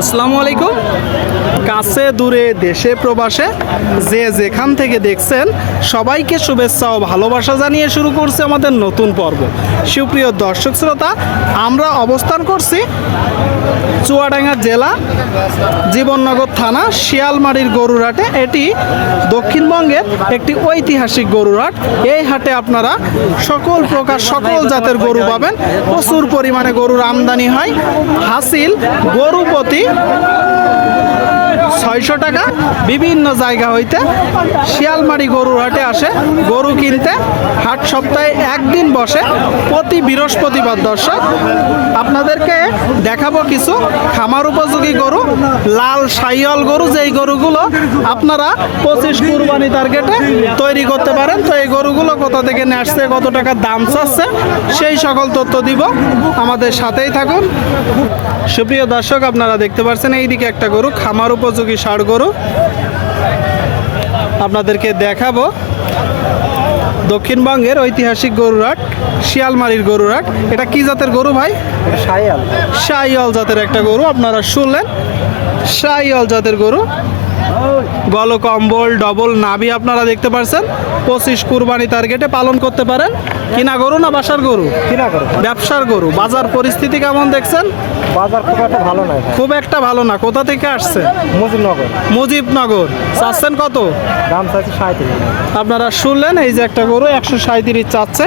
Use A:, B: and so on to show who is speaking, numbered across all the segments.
A: আসসালামু আলাইকুম। কাছে দূরে দেশে প্রবাসে যে যেখান থেকে দেখছেন, সবাইকে শুভেচ্ছা ও ভালোবাসা জানিয়ে শুরু করছে আমাদের নতুন পর্ব। সুপ্রিয় দর্শক শ্রোতা, আমরা অবস্থান করছি চুয়াডাঙ্গা জেলা, জীবননগর থানা, শিয়ালমারির গরুরহাটে। এটি দক্ষিণবঙ্গের একটি ঐতিহাসিক গরুরহাট। এই হাটে আপনারা সকল প্রকার সকল জাতের গরু পাবেন। প্রচুর পরিমাণে গরুর আমদানি হয়। হাসিল গরুপতি ছয়শো টাকা। বিভিন্ন জায়গা হইতে শিয়ালমারি গরুর হাটে আসে। গরু কিনতে হাট সপ্তাহে একদিন বসে প্রতি বৃহস্পতিবার দর্শক। আপনাদেরকে দেখাবো কিছু খামার উপযোগী গরু, লাল সাইয়াল গরু। যেই গরুগুলো আপনারা পঁচিশ কুরবানি টার্গেটে তৈরি করতে পারেন, তো এই গরুগুলো কোথা থেকে নিয়ে আসছে, কত টাকা দাম চাচ্ছে, সেই সকল তথ্য দিব। আমাদের সাথেই থাকুন। সুপ্রিয় দর্শক, আপনারা দেখতে পাচ্ছেন, এইদিকে একটা গরু খামার উপযোগী ষাড় গরু? আপনাদেরকে দেখাবো। দক্ষিণবঙ্গের ঐতিহাসিক গরুরাট শিয়ালমারির গরুরাট এটা কি জাতের গরু ভাই? শাইয়াল জাতের একটা গরু আপনারা শুনলেন। শাইয়াল জাতের গরু। গল কম্বল ডবল নাভি আপনারা দেখতে পাচ্ছেন পঁচিশ কুরবানি টার্গেটে পালন করতে পারেন। কিনা গরু না বাসার গরু? কিনা গরু। ব্যবসার গরু। বাজার পরিস্থিতি কেমন দেখছেন?
B: বাজার খুব একটা ভালো ভাই।
A: খুব একটা ভালো না। কোথা থেকে আসছে? মুজিবনগর। মুজিবনগর। চাচ্ছেন কত?
B: দাম চাইছে সাঁত্রিশ
A: আপনারা শুনলেন এই যে একটা গরু একশো সাঁত্রিশ চাচ্ছে।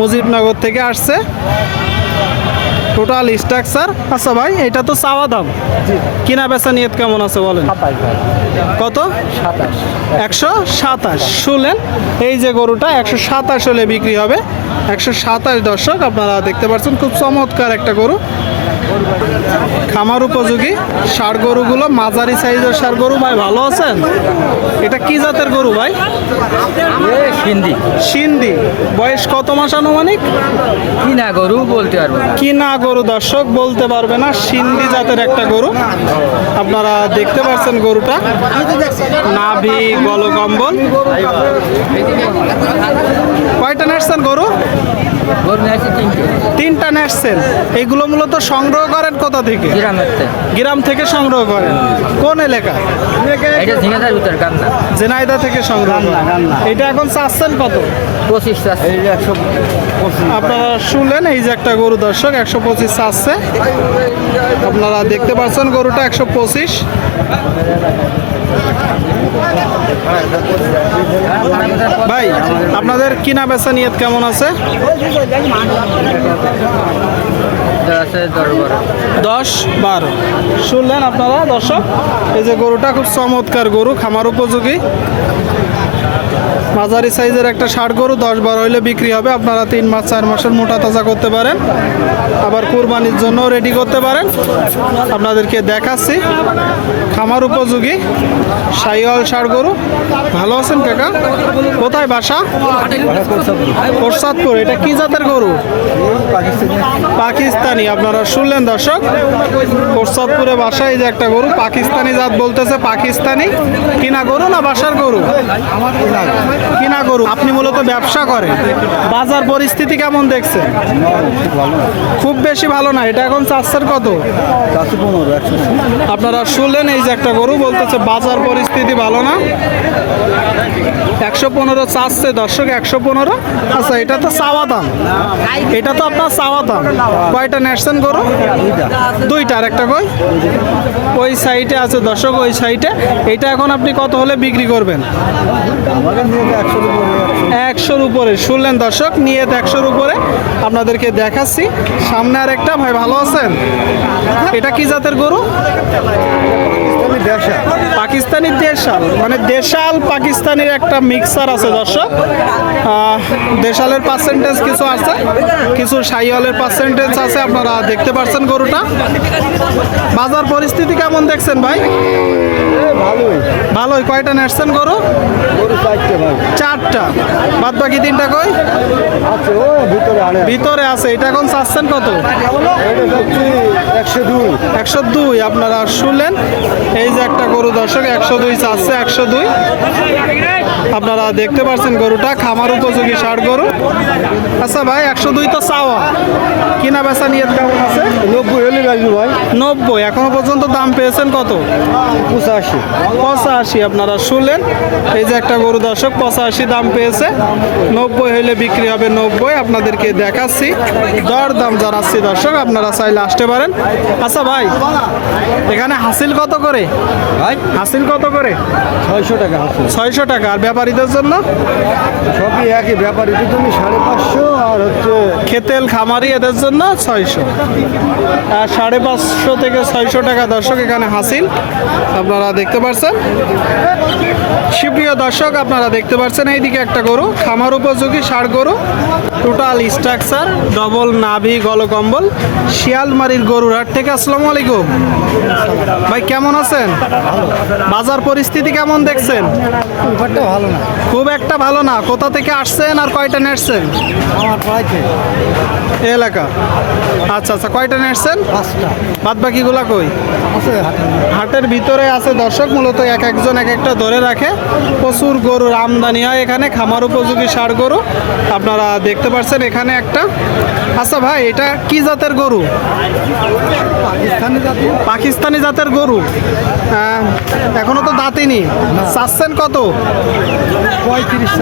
A: মুজিবনগর থেকে আসছে। টোটাল স্ট্রাকচার আচ্ছা ভাই এটা তো চাওয়া দাম। কিনা বেচা নিয়ত কেমন আছে বলেন? কত? একশো সাতাশ। শুনলেন? এই যে গরুটা একশো সাতাশ হলে বিক্রি হবে। একশো সাতাশ দর্শক আপনারা দেখতে পাচ্ছেন খুব চমৎকার একটা গরু। খামার উপযোগী। ষাড় গরুগুলো মাঝারি সাইজের ষাড় গরু ভাই ভালো আছেন? এটা কি জাতের গরু ভাই? হিন্দি সিন্ধি। বয়স কত মাস আনুমানিক?
B: কি না গরু বলতে পারব
A: কি না গরু দর্শক বলতে পারবে না সিন্ধি জাতের একটা গরু। আপনারা দেখতে পাচ্ছেন গরুটা। নাভি গলকম্বল কয়টা নেসছেন গরু? তিনটে। নেসছেন এইগুলো মূলত সংগ্রহ করেন কোথা থেকে? গ্রাম থেকে। সংগ্রহ করেন। কোন এলাকা? জেনাইদা থেকে সংগ্রহ এটা এখন চাচ্ছেন কত? পঁচিশ এই একশো আপনারা শুনলেন এই যে একটা গরু দর্শক একশো পঁচিশ চাচ্ছে। আপনারা দেখতে পাচ্ছেন গরুটা একশো পঁচিশ। ভাই, আপনাদের কিনা বেচা নিয়ত কেমন আছে? দশ, বারো। শুনলেন আপনারা, দর্শক? এই যে গরুটা খুব চমৎকার গরু, খামার উপযোগী। মাঝারি সাইজের একটা ষাট গরু, দশ বারো হইলে বিক্রি হবে। আপনারা তিন মাস, চার মাসের মোটা তাজা করতে পারেন। আবার কুরবানির জন্য রেডি করতে পারেন। আপনাদেরকে দেখাচ্ছি। খামার উপযোগী সাইওয়াল ষাট গরু। ভালো আছেন কাকা? কোথায় বাসা? প্রসাদপুর। এটা কি জাতের গরু? পাকিস্তানি। আপনারা শুনলেন দর্শক, প্রসাদপুরে বাসা এই যে একটা গরু, পাকিস্তানি জাত বলতেছে পাকিস্তানি। কিনা গরু না বাসার গরু? কিনা গরু আপনি মূলত ব্যবসা করেন। বাজার পরিস্থিতি কেমন দেখছেন? খুব বেশি ভালো না, এটা এখন চারশোর কত? আপনারা শুনলেন এই যে একটা গরু, বলতেছে বাজার পরিস্থিতি ভালো না? একশো পনেরো চাচ্ছে, দর্শক একশো পনেরো। আচ্ছা এটা তো চাওয়া দাম। এটা তো আপনার চাওয়া দাম। কয়টা নেসছেন গরু? দুইটা আর একটা কই? ওই সাইডে আছে, দর্শক, ওই সাইডে। এটা এখন আপনি কত হলে বিক্রি করবেন? একশোর উপরে। শুনলেন দর্শক, নিয়ে একশোর উপরে। আপনাদেরকে দেখাচ্ছি। সামনে আর একটা ভাই, ভালো আছেন? এটা কি জাতের গরু? পাকিস্তানি দেশাল মানে দেশাল পাকিস্তানের একটা মিক্সার আছে দর্শক। দেশালের পার্সেন্টেজ কিছু আছে, কিছু সাইওয়ালের পার্সেন্টেজ আছে, আপনারা দেখতে পাচ্ছেন গরুটা। বাজার পরিস্থিতি কেমন দেখছেন ভাই? ভালোই। ভালোই কয়টা নেসছেন গরু? গরু চারটা বাদ বাকি তিনটা কই? ও ভিতরে ভিতরে আছে এটা এখন চাচ্ছেন কত? একশো দুই। একশো দুই আপনারা শুনলেন? এই যে একটা গরু দর্শক একশো দুই চাচ্ছে একশো দুই। আপনারা দেখতে পাচ্ছেন গরুটা খামার উপযোগী ষাট গরু। আচ্ছা ভাই একশো দুই তো চাওয়া। কিনা বেচা নিয়ে কেমন আছে?
B: নব্বই হলে রাখবি ভাই।
A: নব্বই এখনও পর্যন্ত দাম পেয়েছেন কত? পঁচাশি। পঁচাশি আপনারা শুনলেন। এই যে একটা গরু দর্শক পঁচাশি দাম পেয়েছে। নব্বই হইলে বিক্রি হবে নব্বই আপনাদেরকে দেখাচ্ছি। দর দাম যারা জানাচ্ছি দর্শক আপনারা চাইলে আসতে পারেন। আচ্ছা ভাই এখানে হাসিল কত করে? ভাই? হাসিল কত করে? ছয়শো টাকা ছয়শো টাকা আর ব্যাপারীদের জন্য
B: সবই একই ব্যাপারী তো তুমি সাড়ে পাঁচশো আর হচ্ছে খেতেল খামারি এদের জন্য ছয়শো।
A: আর সাড়ে পাঁচশো থেকে ছয়শো টাকা দর্শক এখানে হাসিল। আপনারা দেখতে পাচ্ছেন সুপ্রিয় দর্শক আপনারা দেখতে পাচ্ছেন এইদিকে একটা গরু খামার উপযোগী ষাড় গরু। টোটাল স্ট্রাকচার ডবল নাভি গলকম্বল শিয়ালমারির গরুরহাট থেকে আসসালামু আলাইকুম। ভাই কেমন আছেন? বাজার পরিস্থিতি কেমন দেখছেন?
B: ব্যাপারটা ভালো না। খুব একটা ভালো না।
A: কোথা থেকে আসছেন আর কয়টা নেটছেন
B: আমার এলাকা? আচ্ছা আচ্ছা কয়টা নেটছেন
A: পাঁচটা। বাদ বাকিগুলা কই? আছে হাটের ভিতরে আছে দর্শক মূলত এক একজন এক একটা ধরে রাখে। প্রচুর গরুর আমদানি হয় এখানে খামার উপযোগী সার গরু। আপনারা দেখতে পাচ্ছেন এখানে একটা। আচ্ছা ভাই এটা কি জাতের গরু? পাকিস্তানি জাতের গরু। এখনও তো দাঁতিনি চাচ্ছেন কত? পঁয়ত্রিশ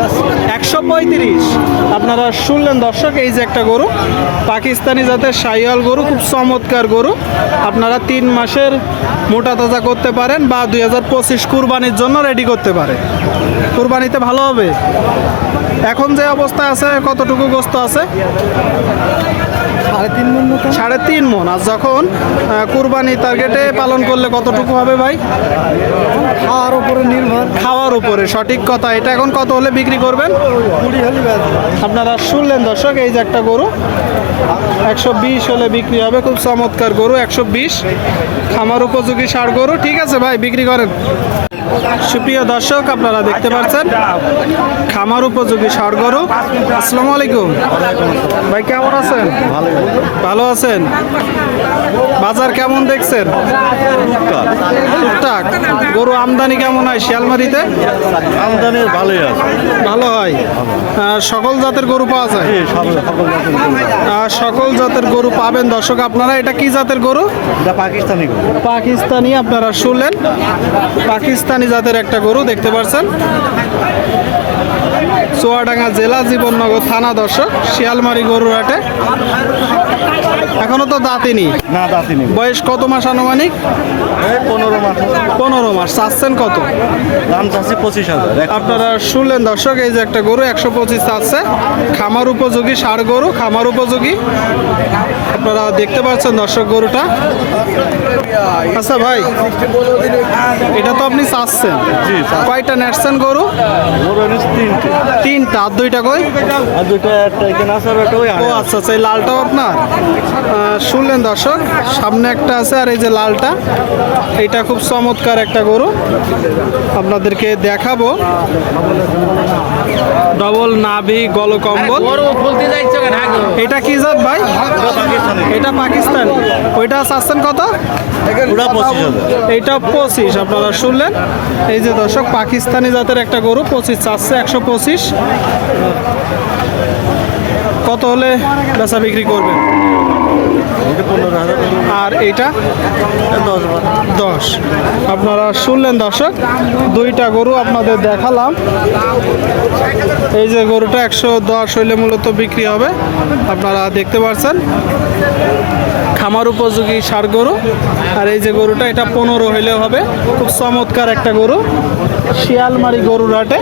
A: একশো পঁয়ত্রিশ। আপনারা শুনলেন দর্শক এই যে একটা গরু। পাকিস্তানি জাতের সাইয়াল গরু, খুব চমৎকার গরু। আপনারা তিন মাসের মোটা তাজা করতে পারেন বা দুই হাজার পঁচিশ কুরবানির জন্য রেডি করতে পারে কুরবানিতে ভালো হবে। এখন যে অবস্থা আছে, কতটুকু গোস্ত আছে? সাড়ে তিন মন মন। আর যখন কুরবানি টার্গেটে পালন করলে কতটুকু হবে ভাই?
B: খাওয়ার উপরে নির্ভর।
A: খাওয়ার উপরে সঠিক কথা। এটা এখন কত হলে বিক্রি করবেন। আপনারা শুনলেন দর্শক এই যে একটা গরু। একশো বিশ হলে বিক্রি হবে খুব চমৎকার গরু একশো বিশ। খামার উপযোগী সার গরু। ঠিক আছে ভাই বিক্রি করেন। সুপ্রিয় দর্শক আপনারা দেখতে পাচ্ছেন খামার উপযোগী সার গরু। আসসালামু আলাইকুম। ভাই কেমন আছেন? ভালো আছেন। বাজার কেমন দেখছেন? টুকটাক। গরু আমদানি কেমন হয় শিয়ালমারিতে?
B: আমদানি ভালোই আছে।
A: ভালো হয়। সকল জাতের গরু পাওয়া যায়? সকল সকল জাতের গরু। আহ, সকল জাতের গরু পাবেন। দর্শক আপনারা এটা কি জাতের গরু? পাকিস্তানি পাকিস্তানি আপনারা শুনলেন। পাকিস্তানি জাতের একটা গরু দেখতে পাচ্ছেন চুয়াডাঙ্গা জেলা জীবননগর থানা দর্শক শিয়ালমারি গরুর হাটে। এখনও তো দাঁতিনি না দাঁতিনি বয়স কত মাস আনুমানিক? পনেরো মাস। পনেরো মাস। চাচ্ছেন কত?
B: দাম চাচ্ছি পঁচিশ
A: হাজার। আপনারা শুনলেন দর্শক এই যে একটা গরু একশো পঁচিশ আছে খামার উপযোগী সার গরু খামার উপযোগী। আপনারা দেখতে পাচ্ছেন দর্শক গরুটা। আচ্ছা ভাই এটা তো আপনি চাচ্ছেন। জি, চাচ্ছি। কয়টা নেটছেন গরু? তিনটে। তিনটা। আর দুইটা কই?
B: আর দুইটা একটা এখানে আছে আর একটা ওই।
A: আচ্ছা আচ্ছা লালটাও আপনার? শুনলেন দর্শক সামনে একটা আছে আর এই যে লালটা এটা খুব চমৎকার একটা গরু। আপনাদেরকে দেখাবো। ডবল নাভি গলকম্বল।
B: গরু খুলতে যাইছো কেন? আগে
A: এটা কি জাত ভাই? এটা পাকিস্তান। ওইটা চাচ্ছেন কত? ওটা পঁচিশ এইটা পঁচিশ আপনারা শুনলেন? এই যে দর্শক পাকিস্তানি জাতের একটা গরু পঁচিশ চাচ্ছে একশো পঁচিশ। কত হলে বেচা বিক্রি করবেন? এটা আর এইটা? দশ আপনারা শুনলেন দর্শক দুইটা গরু আপনাদের দেখালাম। এই যে গরুটা একশো দশ হইলে মূলত বিক্রি হবে। আপনারা দেখতে পাচ্ছেন খামার উপযোগী সার গরু। আর এই যে গরুটা এটা পনেরো হইলেও হবে। খুব চমৎকার একটা গরু। শিয়ালমারি গরুর হাটে।